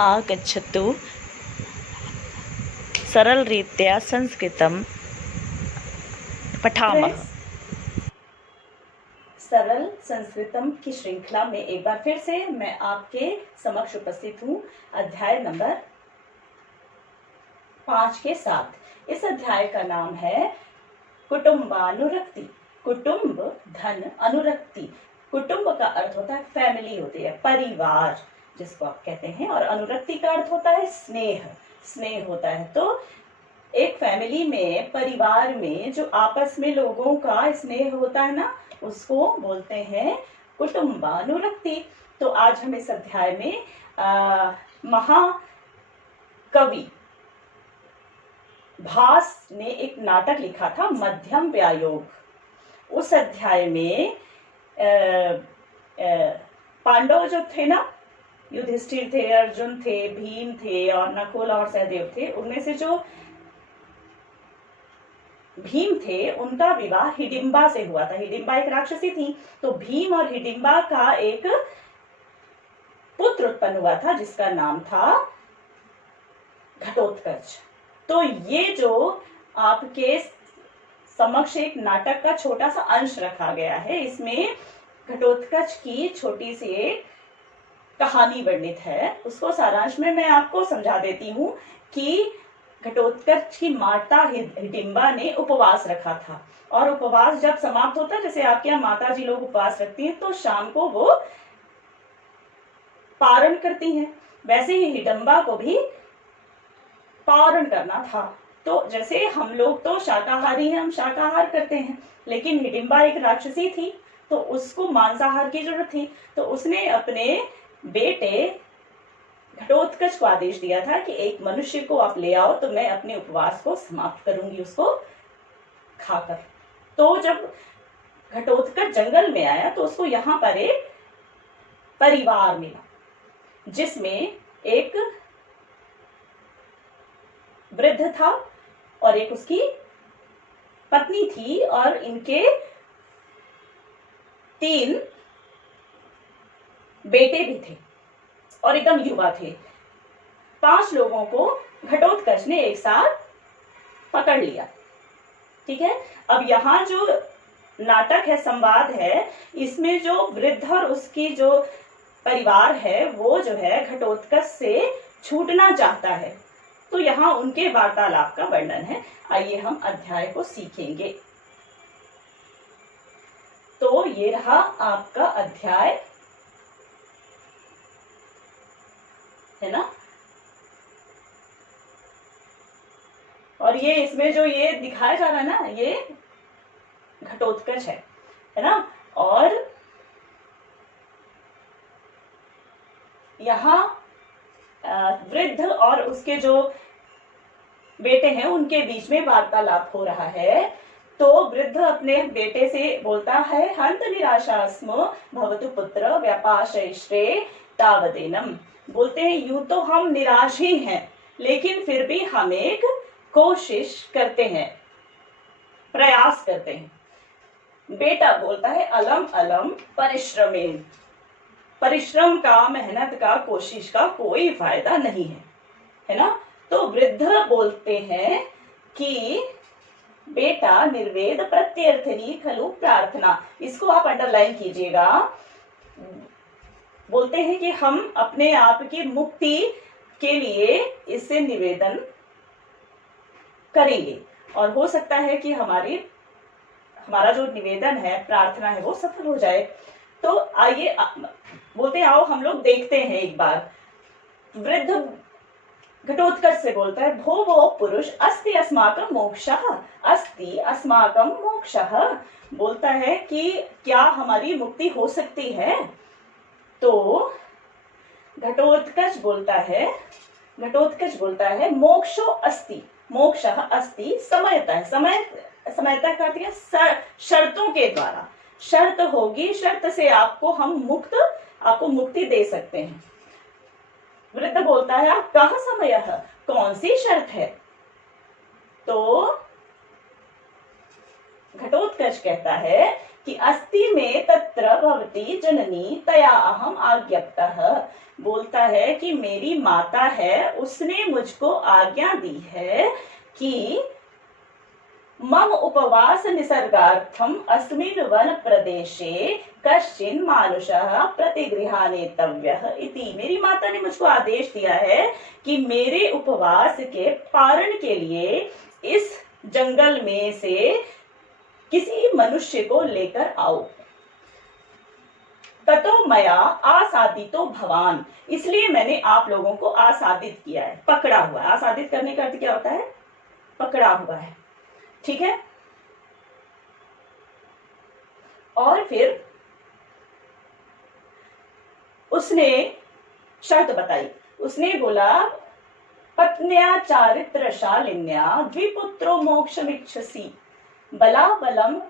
आगच्छतु सरलरीत्या संस्कृतं पठामः। सरल संस्कृतम की श्रृंखला में एक बार फिर से मैं आपके समक्ष उपस्थित हूँ अध्याय नंबर 5 के साथ। इस अध्याय का नाम है कुटुंबानुरक्ति। कुटुंब धन अनुरक्ति। कुटुंब का अर्थ होता है फैमिली होती है, परिवार जिसको आप कहते हैं, और अनुरक्ति का अर्थ होता है स्नेह। स्नेह होता है तो एक फैमिली में, परिवार में जो आपस में लोगों का स्नेह होता है ना, उसको बोलते हैं कुटुंबानुरक्ति। तो आज हम इस अध्याय में महाकवि भास ने एक नाटक लिखा था मध्यम व्यायोग। उस अध्याय में पांडव जो थे ना, युधिष्ठिर थे, अर्जुन थे, भीम थे और नकुल और सहदेव थे। उनमें से जो भीम थे उनका विवाह हिडिंबा से हुआ था। हिडिंबा एक राक्षसी थी, तो भीम और हिडिंबा का एक पुत्र उत्पन्न हुआ था जिसका नाम था घटोत्कच। तो ये जो आपके समक्ष एक नाटक का छोटा सा अंश रखा गया है, इसमें घटोत्कच की छोटी सी एक कहानी वर्णित है। उसको सारांश में मैं आपको समझा देती हूँ कि घटोत्कच की माता हिडिंबा ने उपवास रखा था, और उपवास जब समाप्त होता है, जैसे आपके यहाँ माता जी लोग उपवास रखती हैं, तो शाम को वो पारण करती हैं, वैसे ही हिडिंबा को भी पारण करना था। तो जैसे हम लोग तो शाकाहारी हैं, हम शाकाहार करते हैं, लेकिन हिडिंबा एक राक्षसी थी तो उसको मांसाहार की जरूरत थी। तो उसने अपने बेटे घटोत्कच को आदेश दिया था कि एक मनुष्य को आप ले आओ तो मैं अपने उपवास को समाप्त करूंगी उसको खाकर। तो जब घटोत्कच जंगल में आया तो उसको यहाँ पर एक परिवार मिला जिसमें एक वृद्ध था और एक उसकी पत्नी थी, और इनके 3 बेटे भी थे और एकदम युवा थे। 5 लोगों को घटोत्कच ने एक साथ पकड़ लिया। ठीक है, अब यहाँ जो नाटक है, संवाद है, इसमें जो वृद्ध और उसकी जो परिवार है वो जो है घटोत्कच से छूटना चाहता है। तो यहाँ उनके वार्तालाप का वर्णन है। आइए हम अध्याय को सीखेंगे। तो ये रहा आपका अध्याय, है ना। और ये इसमें जो ये दिखाया जा रहा है ना, ये घटोत्कच है ना। और यहाँ वृद्ध और उसके जो बेटे हैं उनके बीच में वार्तालाप हो रहा है। तो वृद्ध अपने बेटे से बोलता है, हंत निराशा स्म भवतु पुत्र व्यापाशैश्रे तावदेनम। बोलते हैं यूं तो हम निराश ही हैं, लेकिन फिर भी हम एक कोशिश करते हैं, प्रयास करते हैं। बेटा बोलता है अलम अलम परिश्रमेन। परिश्रम का, मेहनत का, कोशिश का कोई फायदा नहीं है ना। तो वृद्ध बोलते हैं कि बेटा निर्वेद प्रत्यर्थनी खलु प्रार्थना। इसको आप अंडरलाइन कीजिएगा। बोलते हैं कि हम अपने आप की मुक्ति के लिए इससे निवेदन करेंगे, और हो सकता है कि हमारा जो निवेदन है, प्रार्थना है, वो सफल हो जाए। तो आइए बोलते हैं, आओ हम लोग देखते हैं एक बार। वृद्ध घटोत्कच से बोलता है, भो वो पुरुष अस्ति अस्माकं मोक्षः, अस्ति अस्माकं मोक्षः। बोलता है कि क्या हमारी मुक्ति हो सकती है। तो घटोत्कच बोलता है मोक्षो अस्ति, मोक्षः अस्ति समयतः। समयतः का अर्थ है शर्तों के द्वारा। शर्त होगी, शर्त से आपको मुक्ति दे सकते हैं। वृद्ध बोलता है, आप कहा समय, कौन सी शर्त है। तो घटोत्कच कहता है कि अस्ति में तत्र भवती जननी तया अहम आज्ञप्तः। बोलता है कि मेरी माता है, उसने मुझको आज्ञा दी है कि मम उपवास निसर्गार्थम अस्मिन् वन प्रदेशे कश्चिन मानुषः प्रतिगृहानेतव्यः इति। मेरी माता ने मुझको आदेश दिया है कि मेरे उपवास के पारण के लिए इस जंगल में से किसी मनुष्य को लेकर आओ। ततो मया आसादितो भवान, इसलिए मैंने आप लोगों को आसादित किया है, पकड़ा हुआ है। आसादित करने का अर्थ क्या होता है? पकड़ा हुआ है, ठीक है। और फिर उसने शर्त बताई, उसने बोला पत्न्या चारित्रशालिन्या द्विपुत्रो मोक्षमिच्छसि बलाबलम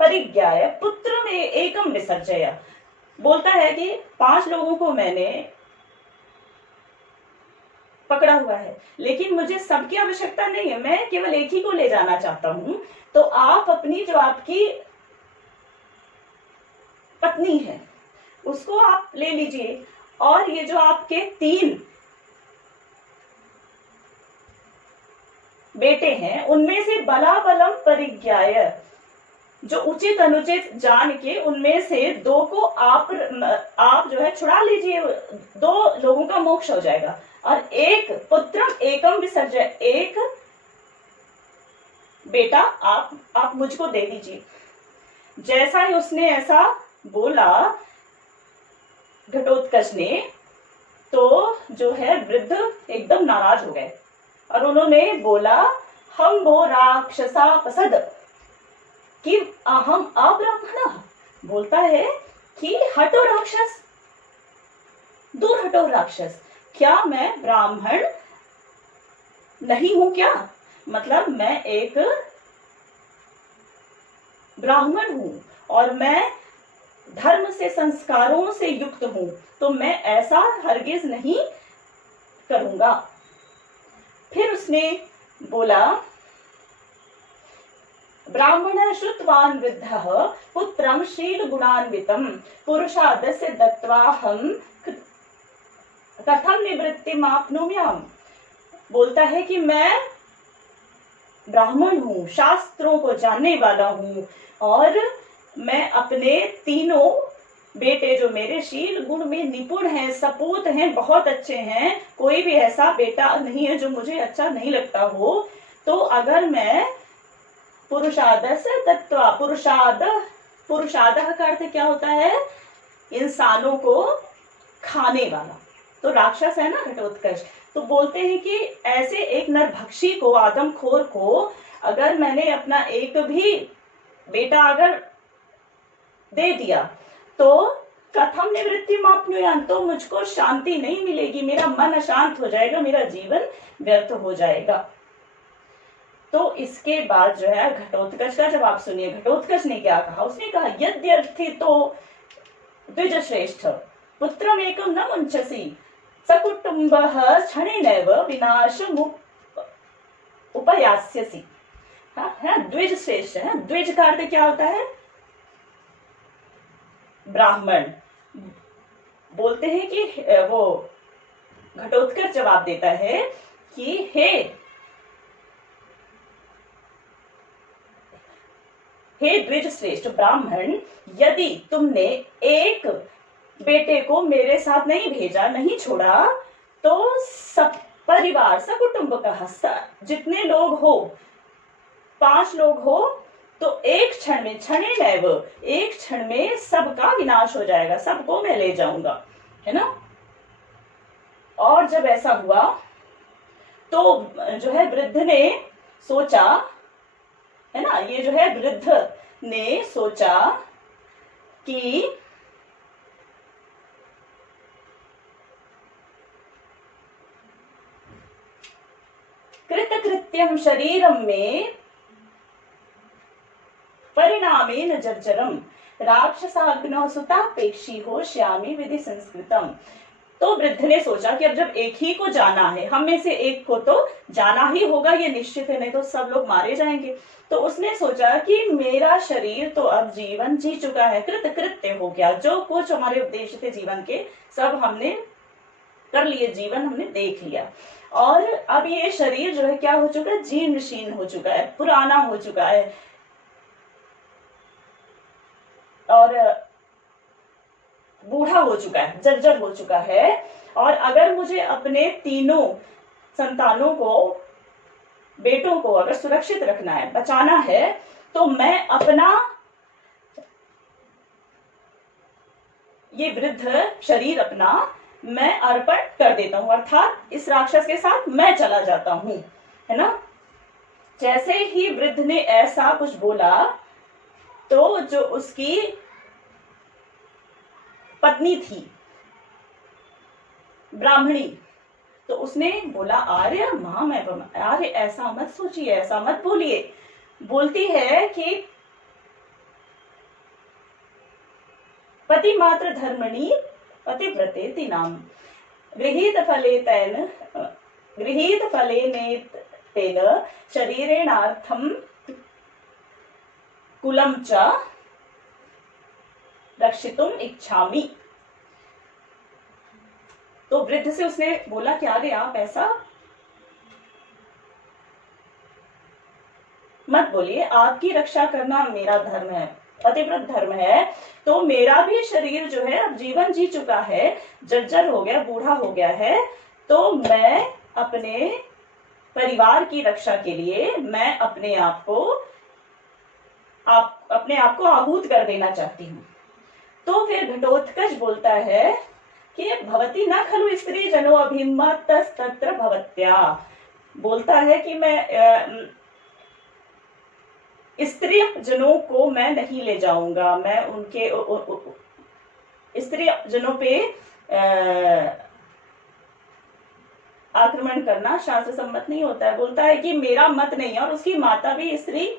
परिज्ञाय पुत्र में एकम विसर्जय। बोलता है कि 5 लोगों को मैंने पकड़ा हुआ है, लेकिन मुझे सबकी आवश्यकता नहीं है, मैं केवल एक ही को ले जाना चाहता हूं। तो आप अपनी जो आपकी पत्नी है उसको आप ले लीजिए, और ये जो आपके 3 बेटे हैं उनमें से बलाबलम परिज्ञाय, जो उचित अनुचित जान के उनमें से 2 को आप जो है छुड़ा लीजिए, 2 लोगों का मोक्ष हो जाएगा। और एक पुत्रम एकम विसर्जय, एक बेटा आप मुझको दे दीजिए। जैसा ही उसने ऐसा बोला घटोत्कच ने, तो जो है वृद्ध एकदम नाराज हो गए और उन्होंने बोला हम वो राक्षसा पसद कि अहम अब्राह्मण। बोलता है कि हटो राक्षस, दूर हटो राक्षस, क्या मैं ब्राह्मण नहीं हूं क्या? मतलब मैं एक ब्राह्मण हूं और मैं धर्म से संस्कारों से युक्त हूं, तो मैं ऐसा हरगिज नहीं करूंगा। फिर उसने बोला ब्राह्मण श्रुतवान वृद्धः पुत्रम शील गुणान्वितम पुरुषादस्य दत्वाहम कथम निवृत्ति माप्नुम्याम। बोलता है कि मैं ब्राह्मण हूँ, शास्त्रों को जानने वाला हूँ, और मैं अपने 3 बेटे जो मेरे शील गुण में निपुण हैं, सपूत हैं, बहुत अच्छे हैं, कोई भी ऐसा बेटा नहीं है जो मुझे अच्छा नहीं लगता हो। तो अगर मैं पुरुषादस्य दत्वा, पुरुषादः का अर्थ क्या होता है? इंसानों को खाने वाला, तो राक्षस है ना घटोत्कच। तो बोलते हैं कि ऐसे एक नरभक्षी को, आदमखोर को अगर मैंने अपना एक भी बेटा अगर दे दिया तो कथम निवृत्ति माप्नुयाम, तो मुझको शांति नहीं मिलेगी, मेरा मन अशांत हो जाएगा, मेरा जीवन व्यर्थ हो जाएगा। तो इसके बाद जो है घटोत्कच का जवाब सुनिए। घटोत्कच ने क्या कहा? उसने कहा यद्यर्थि तो द्विज श्रेष्ठ पुत्रम एकम न मुंचसी सकुटुंबः क्षणेनैव विनाशम् उपयास्यसि। द्विज श्रेष्ठ है। द्विज का अर्थ क्या होता है? ब्राह्मण। बोलते हैं कि वो घटोत्कच जवाब देता है कि हे द्विज श्रेष्ठ ब्राह्मण, यदि तुमने एक बेटे को मेरे साथ नहीं भेजा, नहीं छोड़ा, तो सब परिवार सकुटुंब का जितने लोग हो, 5 लोग हो, तो एक क्षण में, क्षणेनैव, एक क्षण में सबका विनाश हो जाएगा, सबको मैं ले जाऊंगा, है ना। और जब ऐसा हुआ तो जो है वृद्ध ने सोचा, है ना, ये जो है वृद्ध ने सोचा कि कृतकृत्यम शरीरम में परिणामेन जर्जरम राक्षसाग्नौ सुतापेक्षी हो श्यामी विधि संस्कृतम। तो वृद्ध ने सोचा कि अब जब एक ही को जाना है, हम में से एक को तो जाना ही होगा, ये निश्चित है, नहीं तो सब लोग मारे जाएंगे। तो उसने सोचा कि मेरा शरीर तो अब जीवन जी चुका है, कृत कृत्य हो गया, जो कुछ हमारे उद्देश्य थे जीवन के सब हमने कर लिए, जीवन हमने देख लिया, और अब ये शरीर जो है क्या हो चुका है, जीर्ण शीर्ण हो चुका है, पुराना हो चुका है और बूढ़ा हो चुका है, जर्जर हो चुका है। और अगर मुझे अपने तीनों संतानों को, बेटों को अगर सुरक्षित रखना है, बचाना है, तो मैं अपना ये वृद्ध शरीर अपना मैं अर्पण कर देता हूं, अर्थात इस राक्षस के साथ मैं चला जाता हूं, है ना। जैसे ही वृद्ध ने ऐसा कुछ बोला तो जो उसकी पत्नी थी ब्राह्मणी, तो उसने बोला, आर्य मां मैं, आर्य ऐसा मत सोचिए, ऐसा मत बोलिए। बोलती है कि पति मात्र धर्मणी पतिव्रते नाम गृहीत फले तेन शरीरेणार्थम कुलम च रक्षितुम इच्छामि। तो वृद्ध से उसने बोला कि अरे आप ऐसा मत बोलिए, आपकी रक्षा करना मेरा धर्म है, पतिव्रत धर्म है, तो मेरा भी शरीर जो है अब जीवन जी चुका है, जर्जर हो गया, बूढ़ा हो गया है, तो मैं अपने परिवार की रक्षा के लिए मैं अपने आप को आहूत कर देना चाहती हूँ। तो फिर घटोत्कच बोलता है कि भवती न खलु स्त्री जनो अभिमतस्तत्र भवत्या, बोलता है कि मैं स्त्री जनों को मैं नहीं ले जाऊंगा, मैं उनके स्त्री जनों पे आक्रमण करना शास्त्र सम्मत नहीं होता है। बोलता है कि मेरा मत नहीं है, और उसकी माता भी स्त्री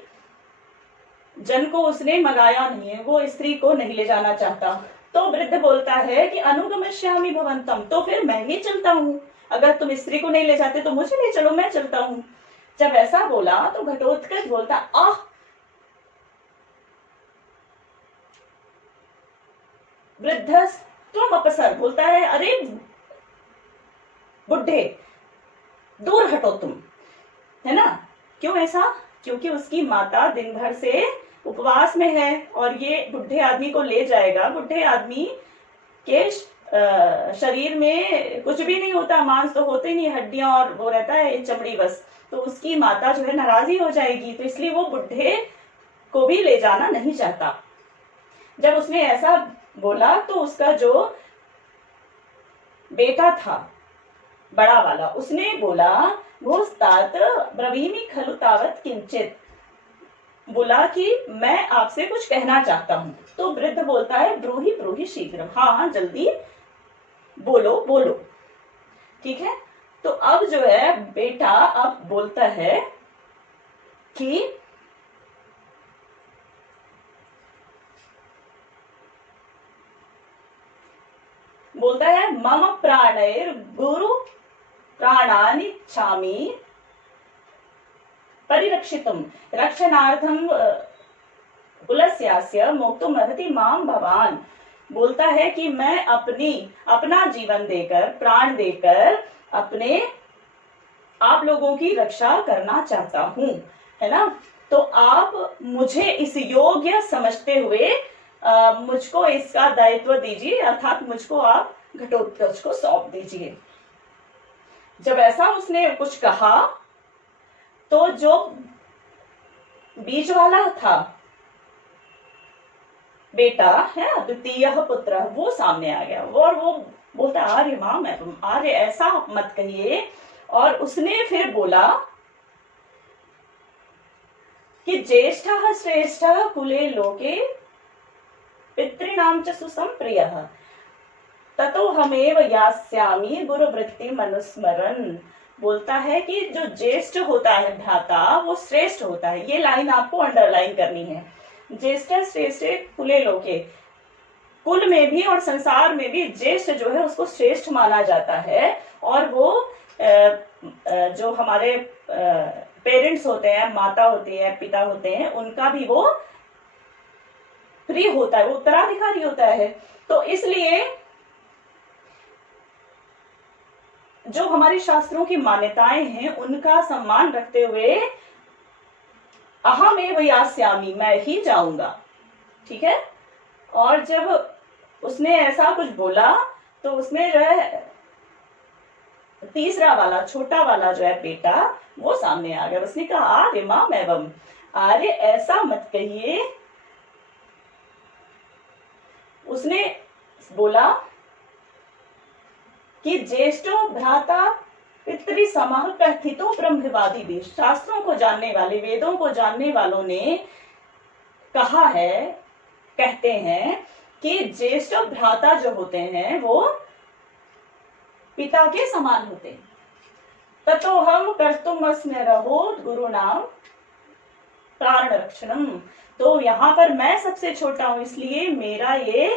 जन को उसने मंगाया नहीं है, वो स्त्री को नहीं ले जाना चाहता। तो वृद्ध बोलता है कि अनुगमश्यामि भवंतम, तो फिर मैं ही चलता हूँ, अगर तुम स्त्री को नहीं ले जाते तो मुझे ले चलो, मैं चलता हूँ। जब ऐसा बोला तो घटोत्कच बोलता, आह वृद्ध तुम अपसर, बोलता है अरे बुढ़े दूर हटो तुम, है ना। क्यों ऐसा? क्योंकि उसकी माता दिन भर से उपवास में है और ये बुढ़े आदमी को ले जाएगा। बुढ़े आदमी के शरीर में कुछ भी नहीं होता, मांस तो होते नहीं, हड्डियां और वो रहता है चमड़ी बस। तो उसकी माता जो है नाराजी हो जाएगी, तो इसलिए वो बुढ़े को भी ले जाना नहीं चाहता। जब उसने ऐसा बोला तो उसका जो बेटा था बड़ा वाला, उसने बोला भोस्तात ब्रवीमि खलु तावत किंचित, बोला कि मैं आपसे कुछ कहना चाहता हूं। तो वृद्ध बोलता है ब्रूहि ब्रूहि शीघ्र, हाँ जल्दी बोलो बोलो। ठीक है, तो अब जो है बेटा अब बोलता है कि बोलता है मम प्राणैर गुरु प्राणानिच्छामि परिरक्षितुम रक्षणार्थम कुलस्यास्य मोक्तुम अर्हति माम भवान। बोलता है कि मैं अपना जीवन देकर, प्राण देकर अपने आप लोगों की रक्षा करना चाहता हूं, है ना। तो आप मुझे इस योग्य समझते हुए मुझको इसका दायित्व दीजिए, अर्थात मुझको आप घटोत्कच को सौंप दीजिए। जब ऐसा उसने कुछ कहा तो जो बीच वाला था बेटा है, द्वितीय पुत्र, वो सामने आ गया और वो बोलता आर्य मां मैं तुम, आर्य ऐसा मत कहिए। और उसने फिर बोला कि ज्येष्ठः श्रेष्ठः कुले लोके पितॄणां च सुसंप्रियः ततो हमेव यास्यामि गुरुवृत्ति मनुस्मरन्। बोलता है कि जो ज्येष्ठ होता है भ्राता वो श्रेष्ठ होता है। ये लाइन आपको अंडरलाइन करनी है। ज्येष्ठ श्रेष्ठ कुले लोके, कुल में भी और संसार में भी ज्येष्ठ जो है उसको श्रेष्ठ माना जाता है। और वो जो हमारे पेरेंट्स होते हैं, माता होती है, पिता होते हैं, उनका भी वो प्रिय होता है, वो उत्तराधिकारी होता है। तो इसलिए जो हमारे शास्त्रों की मान्यताएं हैं उनका सम्मान रखते हुए अहमेव यास्यामि, मैं ही जाऊंगा, ठीक है। और जब उसने ऐसा कुछ बोला तो उसमें जो है तीसरा वाला, छोटा वाला जो है बेटा, वो सामने आ गया। उसने कहा आर्य माम एवं, आर्य ऐसा मत कहिए। उसने बोला कि ज्येष्ठो भ्राता पितृ समाह कथितो ब्रह्मवादी भी, शास्त्रों को जानने वाले, वेदों को जानने वालों ने कहा है, कहते हैं कि ज्येष्ठ भ्राता जो होते हैं वो पिता के समान होते हैं। ततो हम कर्तुमस्म्य रहो गुरु नाम कारण रक्षणम। तो यहाँ पर मैं सबसे छोटा हूं, इसलिए मेरा ये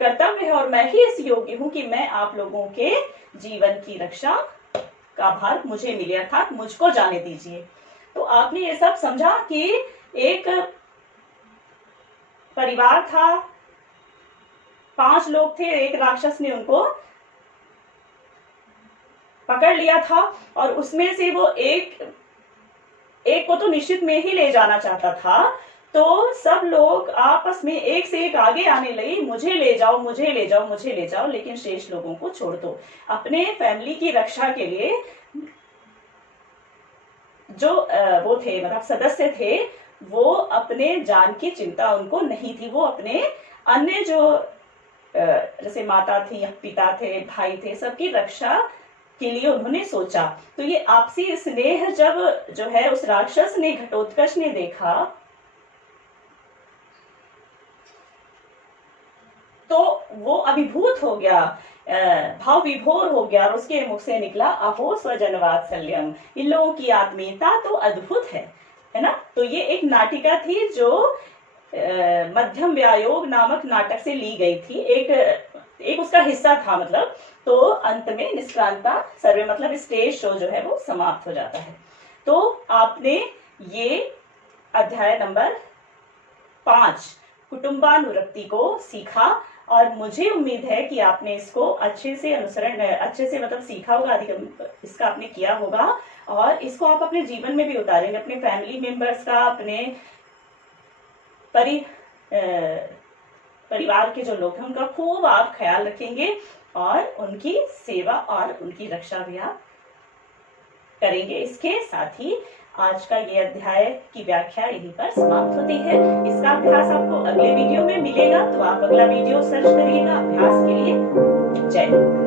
कर्तव्य है और मैं ही इस योग्य हूं कि मैं आप लोगों के जीवन की रक्षा का भार मुझे मिले, अर्थात मुझको जाने दीजिए। तो आपने ये सब समझा कि एक परिवार था, 5 लोग थे, एक राक्षस ने उनको पकड़ लिया था और उसमें से वो एक को तो निश्चित में ही ले जाना चाहता था। तो सब लोग आपस में एक से एक आगे आने लगे, मुझे ले जाओ, मुझे ले जाओ, मुझे ले जाओ, लेकिन शेष लोगों को छोड़ दो। अपने फैमिली की रक्षा के लिए जो वो थे, मतलब सदस्य थे, वो अपने जान की चिंता उनको नहीं थी। वो अपने अन्य जो जैसे माता थी, पिता थे, भाई थे, सबकी रक्षा के लिए उन्होंने सोचा। तो ये आपसी स्नेह जब जो है उस राक्षस ने, घटोत्कच ने देखा तो वो अभिभूत हो गया, भाव विभोर हो गया और उसके मुख से निकला अहो स्वजन वात्सल्यम। इन लोगों की आत्मीयता तो अद्भुत है ना। तो ये एक नाटिका थी जो मध्यम व्यायोग नामक नाटक से ली गई थी, एक उसका हिस्सा था मतलब। तो अंत में निष्क्रांता सर्वे, मतलब स्टेज शो जो है वो समाप्त हो जाता है। तो आपने ये अध्याय नंबर 5 कुटुंबानुरक्ति को सीखा और मुझे उम्मीद है कि आपने इसको अच्छे से मतलब सीखा होगा, इसका आपने किया होगा और इसको आप अपने जीवन में भी उतारेंगे, अपने फैमिली मेंबर्स का, अपने परिवार के जो लोग हैं उनका खूब आप ख्याल रखेंगे और उनकी सेवा और उनकी रक्षा भी आप करेंगे। इसके साथ ही आज का ये अध्याय की व्याख्या यहीं पर समाप्त होती है। इसका अभ्यास आपको अगले वीडियो में मिलेगा, तो आप अगला वीडियो सर्च करिएगा अभ्यास के लिए। जय हिंद।